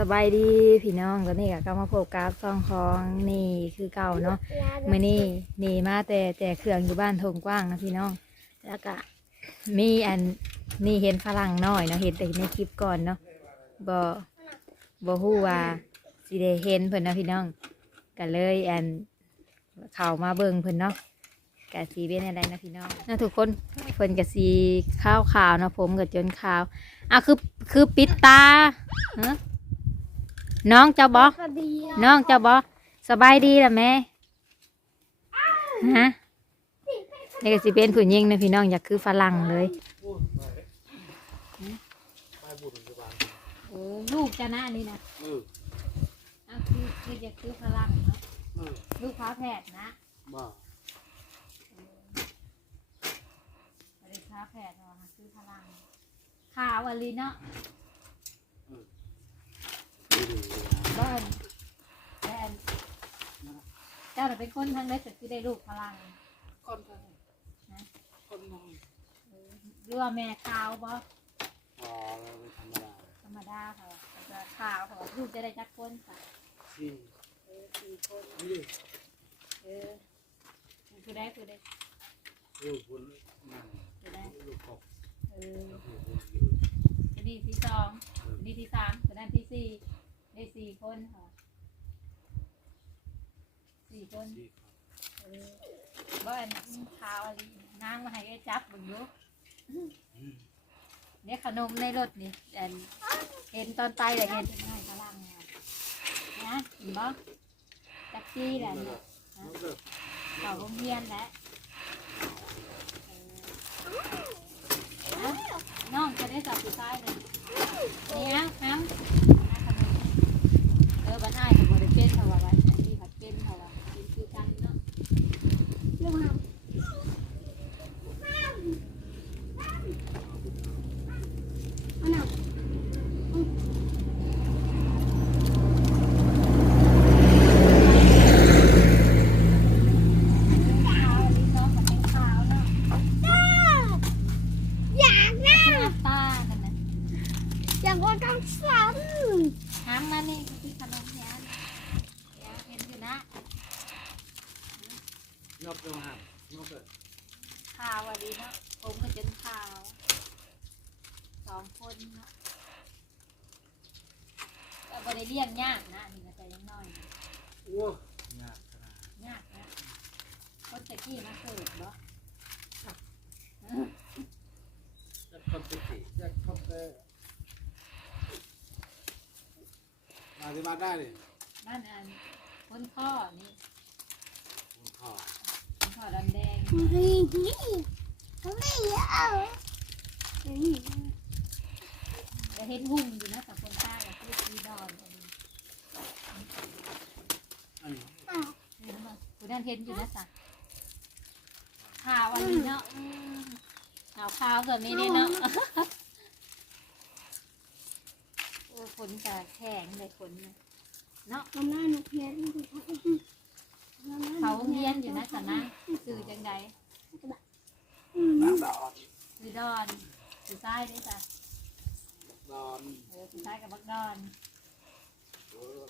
สบายดีพี่น้องตอนนี้ก็กมาพบกับซองของนี่คือเก่าเนาะมื่อนี้นี่มาแต่แต่เครื่องอยู่บ้านทงกว้างนะพี่น้อง แล้วก็มีอันนี่เห็นฝรั่งน้อยเนาะเห็นแต่ในคลิปก่อนเนาะบ่บ่ฮู้ว่าสิได้เห็นเพิ่นนะพี่น้องก็เลยอันเข้ามาเบิ่งเพิ่นเนาะกะสีเป็นอะไรนะพี่น้องนะทุกคนเพิ่นกะสีข้าวขาวนะผมกับจนขาวอะคือคือปิดตาฮะ น้องเจ้าบอสวัสดีน้องเจ้าบอสบายดีล่ะแม่ฮะนี่ก็สิเป็นผู้หญิงนะพี่น้องอยากคือฝรั่งเลยเออลูกจะหน้านี่นะเอออะคือคืออยากคือฝรั่งเนาะเออลูกพระแพทย์นะบ้าบริพระแพทย์เนาะคือฝรั่งขาวอลีเนาะดีดี บ้านแอนเจ้าน่ะเป็นคนทางได้สุดที่ได้ลูกฝรั่งคนกันนะคนมองหรือว่าแม่ขาวบ่พอเราไม่ธรรมดาธรรมดาค่ะแต่จะขาวค่ะลูกจะได้จักคนค่ะสี่เออสี่คนนี่เออคือได้คือได้ลูกคนนั่งคือได้ลูกกบเออลูกคนคนนี้ที่สองคนนี้ที่สามคนนั้นที่สี่ ได้สี่คนค่ะสี่คนสี่ครับเออบ้านขาวอะไรนางมาให้ไอ้จับเบึงดูเนี่ยขนมในรถนี่อันเห็นตอนไปเลยเห็นเป็นไงพลังงานนะเห็นบ่จักซี่แหละเนี่ยลูกเด้อเขาโรงเรียนแล้วเออนะน้องจะได้สอบสุดท้ายเลยนี่นะน้ำเออบ้านอ้ายเขาบริเป็นเขาว่าบ้นที่ผัดเป็นเขาว่าเป็นคือกันเนาะ เรื่องอะไรอันนั้น ขาวอันนี้น้องกับเป็นขาวเนาะ อยากนะ หน้าตากันนะ อยากว่าต้องสั่น ถามมานี่ที่ขนมเนี่ยเดี๋ยวเห็นอยู่นะ นกเด้อห้ามนกเด้อ ขาวอันนี้เนาะผมก็จนขาวสองคนเนาะก็บริเลียนยากนะนี่นะแต่ยังน้อยโอ้ยากขนาดยากนะคนตะกี้มาเกิดบ่จะคนติดจะคนเด้อมาที่บ้านได้เลยบ้านอันคนข้อนี่คุณพ่อคนข้อดำแดง จะเห็นหุ่มอยู่นะแต่คนใต้ก็คือสีดอนอันนี้อันนี้เห็นบ่คุณนั่นเห็นอยู่นะสักขาวอันนี้เนาะอืมขาวขาวแบบนี้เนี่ยเนาะโอ้ขนจะแข็งเลยขนเนาะทำหน้าหนูเพี้ยนดู เขาเรียนอยู่นะสันนะสื่อจังใดน้ำดอนสื่อดอนสื่อใต้ได้จ้ะดอนเออสื่อใต้กับบักดอนเออ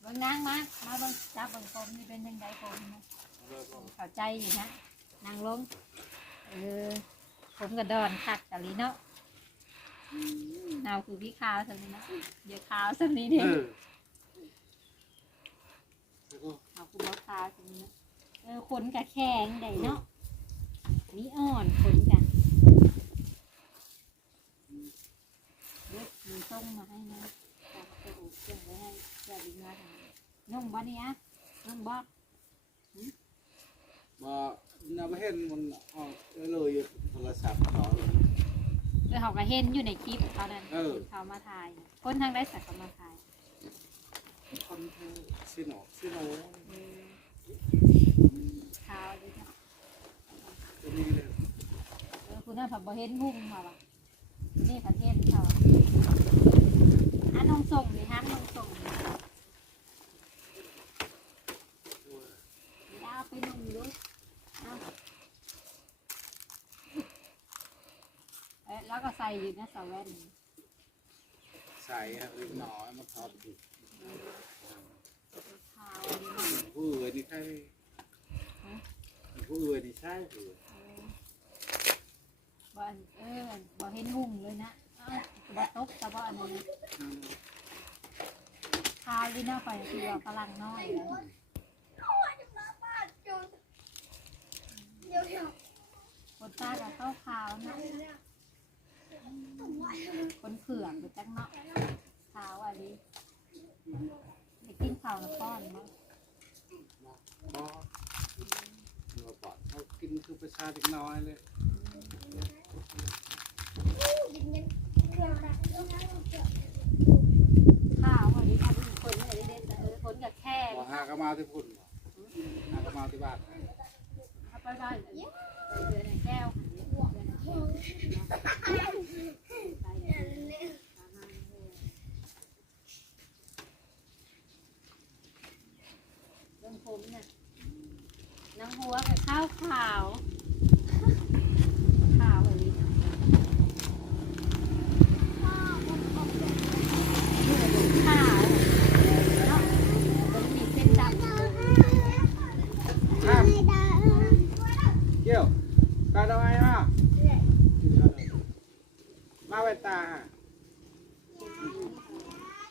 เบิ่งนางมามาเบิ่งจับเบิ่งผมนี่เป็นยังไงผมนะเลิกเข้าใจอยู่นะนางลงเออผมกับดอนคักกะลีเนาะเอาคือพี่ขาวสักนี้เนาะเดี๋ยวขาวสักนี้เอเนี่ยอแล้วก็ เอาคือบ่ขาวสักนี้เนาะเออขนกะแข็งได้เนาะมีอ่อนขนกันเด็กมีส่งมาให้นะจะไปดูเครื่องไว้ให้จะดีงานนุ่งบ่เนี่ยนุ่งบ่มาน้าไม่เห็นมันออกเลยโทรศัพท์เขาเออเขาก็เห็นอยู่ในคลิปเขานั่นเออเขามาถ่ายนะคนทางได้สักเขามาถ่าย คนที่ซิโนซิโนเออข่าวเลยเนาะตัวนี้เลยเออคุณน่าผับบ่เห็นหุ่มเขาว่ะนี่ประเทศเขาอะน้องส่งดิฮะนองส่งดิเอาไปนุ่งดูเอาเอ๊ะแล้วก็ใส่อยู่นะสาวแว่นใส่ครับเล็กน้อยมันทอด ผู้อื่นนี่ใช่ผู้อื่นนี่ใช่ผู้อื่นบ่อันเออบ่เห็นหุ่งเลยนะเอ้าบ่ตกแต่บ่อันนี้ขาวดีเนาะไปคือว่าฝรั่งน้อยอะเดี๋ยวคนตากับเต้าขาวนะคนเขื่อนไปจังเนาะขาวอันนี้ ไปกินข้าวกับป้อนมั้งบ่เนื้อปอดเขากินคือประชาเล็กน้อยเลยข้าวอันนี้ทำคนไม่ได้เด็ดแต่เออคนกับแค่บ่หากมาที่พุ่นบ่หากมาที่บ้านถ้าไปได้เดือนแก้วเรื่องผมเนี่ยน้ำหัวกับข้าวขาวขาวอันนี้เนาะนี่ก็เป็นขาวเนาะมันมีเส้นดำ ข้ามเกี่ยวกาดอยมามาเวตาฮะ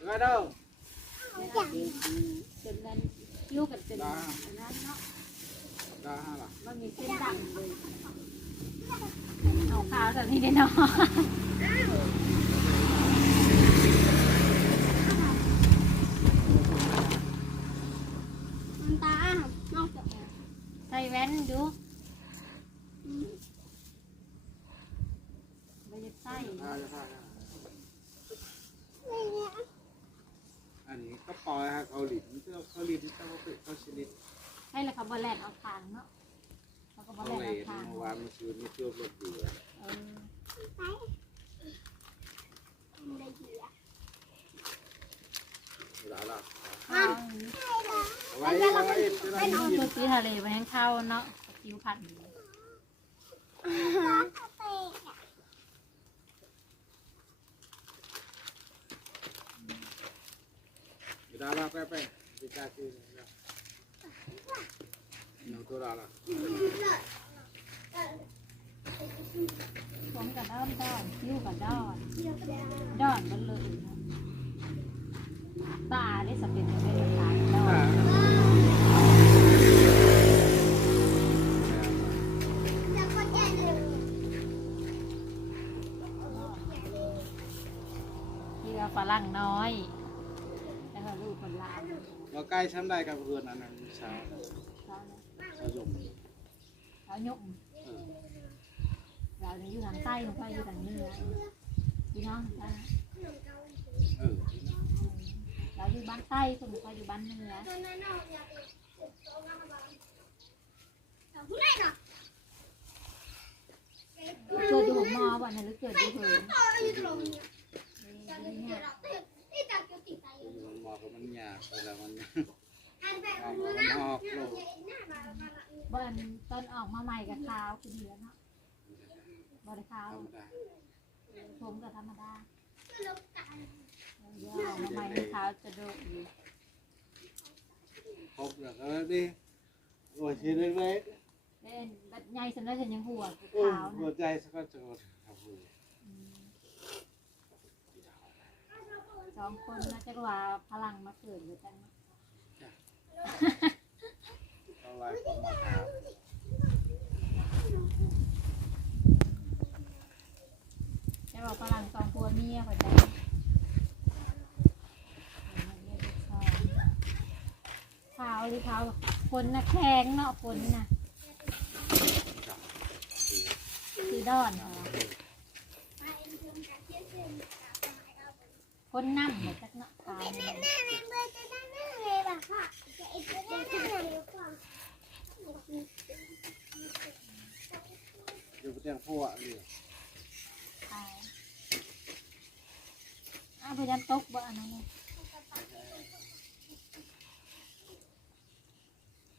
กาดอ จนนั้นคิ้วกันจ นอันนั้นเนาะกาฮะล่ะมันมีเส้นดำเลยเอาขาวแบบนี้ได้เนาะมันตา นอกจากใส่แว่นดูไม่ได้ใส่ อ่าจะพาอันนี้ ก็ปล่อยฮะเขาหลินเจ้าเขาหลินเจ้าเขาเป็นเขาชนิดให้ละเขาบอลแลนเอาทางเนาะเขาก็บอเขาลแลนเลเอานทางเมื่อวานเมื่อคืนนี่เที่ยวรถอยู่เออหลายละข้าวไว้ไว้จะได้น้องยินตัวสีทะเลไปให้เข้าเนาะคิ้วผัดาไปไปดีใจที่หนูตัวเราละผมกับด้อนด้อนคิ้วกับด้อนด้อนมันเลยตาได้สำเร็จเป็นตาด้อนที่ว่าฝรั่งน้อยแล้วก็ลูกคนลาว เราใกล้ช้ำได้กับเพื่อนอันนั้นเช้าเขาเนี่ยเช้าหยกเขายกเออเราเนี่ยอยู่ทางใต้ของไปอยู่ทางเหนือพี่น้องทางใต้เออเราอยู่บ้านใต้คนไปอยู่บ้านเหนือเกิดอยู่หัวมอบ่เนี่ยหรือเกิดอยู่เหินเนี่ย มัน หมอกมันหยาบไปแล้วมันเอามันออกโลกบ่อันตอนออกมาใหม่กับขาวคือเดียวเนาะบ่ได้ขาวธรรมดาผมก็ธรรมดาเดี๋ยวออกมาใหม่ให้ขาวจะโดดอยู่ครบแล้วก็ดิโอ้ยชีเล็กเล่นบัดใหญ่สำนักฉันยังหัวๆโอ้ขาวหัวนะใจสักก็จะครับผม อืม สองคนนะจักว่าพลังมาเกิดเลยจังเอาลายของมาถามจักว่าพลังสองตัวเมียหัวใจขาวหรือขาวคนนะแข็งเนาะคนนะคือดอนเหรอ คนน้ำเหมือนจักเนาะขาวเนี่ยอยู่เตียงพ่อเลยขาวอ้าวพยันตกบ่อันนั้นเลย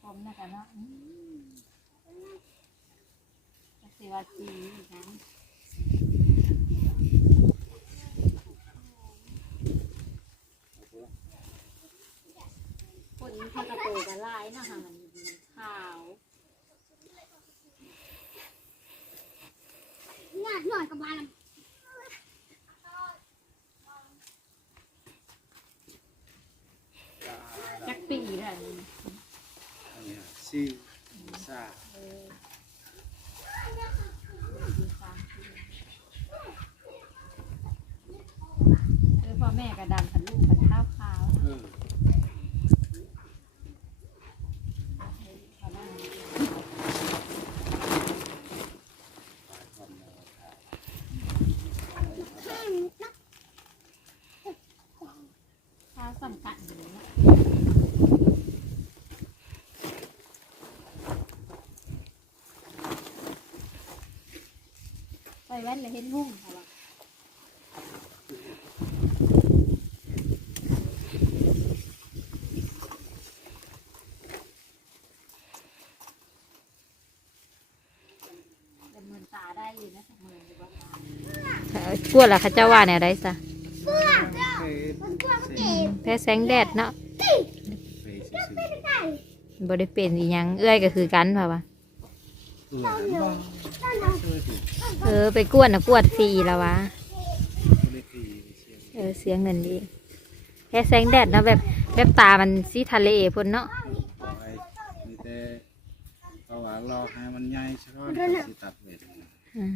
ผมนะคะเนาะอืมจักสิว่าสีอีกนะ คนข้ากระโปรงกระลายนะคะมันขาวหน้าหน่อยกับบานจักปีแล้วนี่อันนี้ซีซ่าเออมีสามพ่อแม่กระดำกับลูกกับข้าวขาว เออ เขานั่ง หลายคนแล้วครับ ข้าวสำคัญอยู่นะ ใส่แว่นเลยเห็นหุ่งค่ะว่าเป็นหมื่นตาได้อยู่นะสักหมื่นหรือว่าตากลัวล่ะเขาเจ้าว่าแนวใดซะเฟซมันกลัวมันเจ็บแพ้แสงแดดเนาะเฟซซื่อบ่ได้เป็นอีหยังเอื้อยก็คือกันพ่ะว่าๆเออบ้างช่วยถูก เออไปกวดน่ะกวดฟรีแล้ววะไม่ได้ตีเสียงเออเสียเงินดีแพ้แสงแดดเนาะแบบแบบตามันสีทะเลพุ่นเนาะปล่อยมีแต่เพราะว่ารอให้มันใหญ่ใช่ไหมสิตัดเวทอืม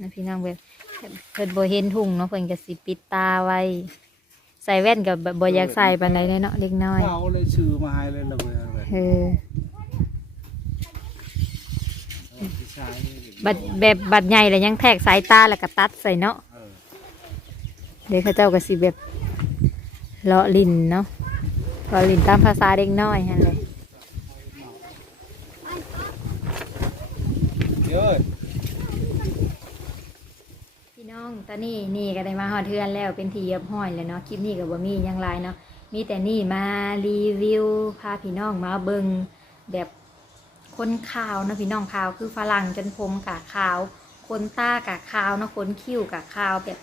นะพี่น้องแบบเพิ่นบ่เห็นทุ่งเนาะเพิ่นก็สิปิดตาไว้ ใส่แว่นก็บ่บ่อยากใส่ปานใดเลยเนาะเล็กน้อยเอาเลยชื่อมาให้เลยละเว้ยเลยเออ พี่ชายบัดแบบบัดใหญ่แล้วยังแทกสายตาแล้วก็ตัดใส่เนาะเออเดี๋ยวเขาเจ้าก็สิแบบเลาะลินเนาะเลาะลินตามภาษาเด็กน้อยนั่นเลยเดี๋ยวเอ้ยพี่น้องตอนนี้นี่ก็ได้มาฮอดเทือนแล้วเป็นทีเยียบห้อยแล้วเนาะคลิปนี้ก็บ่มีหยังหลายเนาะมีแต่นี่มารีวิวพาพี่น้องมาเบิงแบบ คนขาวนะพี่น้องขาวคือฝรั่งจนผมกะขาว คนตากะขาวนะคนคิ้วกะขาวแบบ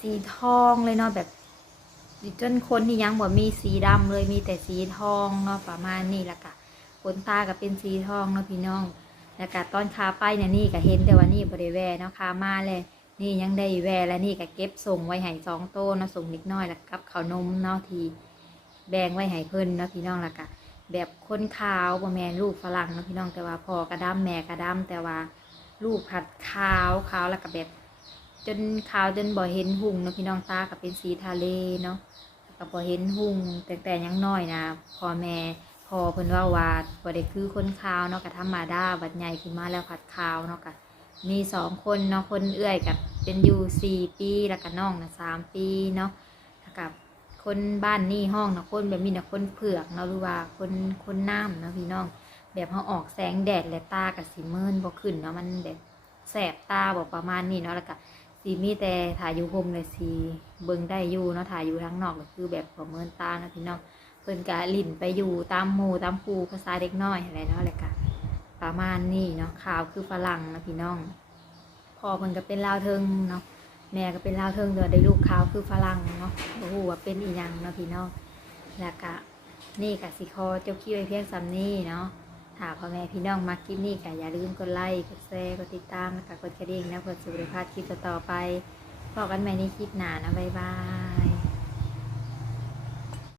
สีทองเลยเนาะแบบจนคนนี่ยังบ่มีสีดำเลยมีแต่สีทองเนาะประมาณนี้ละกะคนตาก็เป็นสีทองเนาะพี่น้องแล้วก็ตอนขาไปเนี่ยนี่ก็เห็นแต่ว่านี่บ่ได้แวเนาะขามาเลยนี่ยังได้แวแล้วนี่ก็เก็บส่งไว้ให้สองโต้เนาะส่งเล็กน้อยแล้วกับข้าวนมเนาะทีแบ่งไว้ให้เพิ่นเนาะพี่น้องละกะ แบบคนขาวบ่แม่นลูกฝรั่งเนาะพี่น้องแต่ว่าพอกระดำแม่กระดำแต่ว่าลูกผัดขาวขาวแล้วก็แบบ จนขาวจนบ่เห็นหุ่งเนาะพี่น้องตาก็เป็นสีทะเลเนาะก็บ่เห็นหุ่งแต่แต่ยังน้อยนะพอแม่พอเพิ่นว่าว่าบ่ได้คือคนขาวเนาะก็ธรรมดาบัดใหญ่ขึ้นมาแล้วผัดขาวเนาะก็มีสองคนเนาะคนเอื้อยกับเป็นอยู่สี่ปีแล้วก็น้องนะสามปีเนาะแล้วกับ คนบ้านนี่ห้องนะคนแบบมีนะคนเผือกเนาะหรือว่าคนคนน้ำเนาะพี่น้อง แบบเขาออกแสงแดดและตากับสีมืนบ่ขึ้นเนาะมันแบบแสบตาบอกประมาณนี้เนาะแล้วก็สีมีแต่ถ่ายอยู่ห่มเลยสีเบิ่งได้อยู่เนาะถ่ายอยู่ทั้งนอกก็คือแบบประเมินตาเนาะพี่น้องเพิ่นกะลิ่นไปอยู่ตามหมูตามภูภาษาเด็กน้อยอะไรเนาะแล้วก็ประมาณนี้เนาะขาวคือฝรั่งนะพี่น้องพอเพิ่นก็เป็นลาวเทิงเนาะ แม่ก็เป็นลาวเทิงเดือได้ลูกขาวคือฝรั่งเนาะโอ้โหว่าเป็นอีหยังเนาะพี่น้องแล้วก็นี่กับสิคอเจ้าคิ้วไอเพียงซ้ำนี่เนาะถ้าพ่อแม่พี่น้องมาคลิปนี้ก็อย่าลืมกดไลค์กดแชร์กดติดตามแล้วก็กดกระดิ่งนะเพื่อสุขภาพคลิปต่อไปพบกันใหม่ในคลิปหน้านะบ๊ายบาย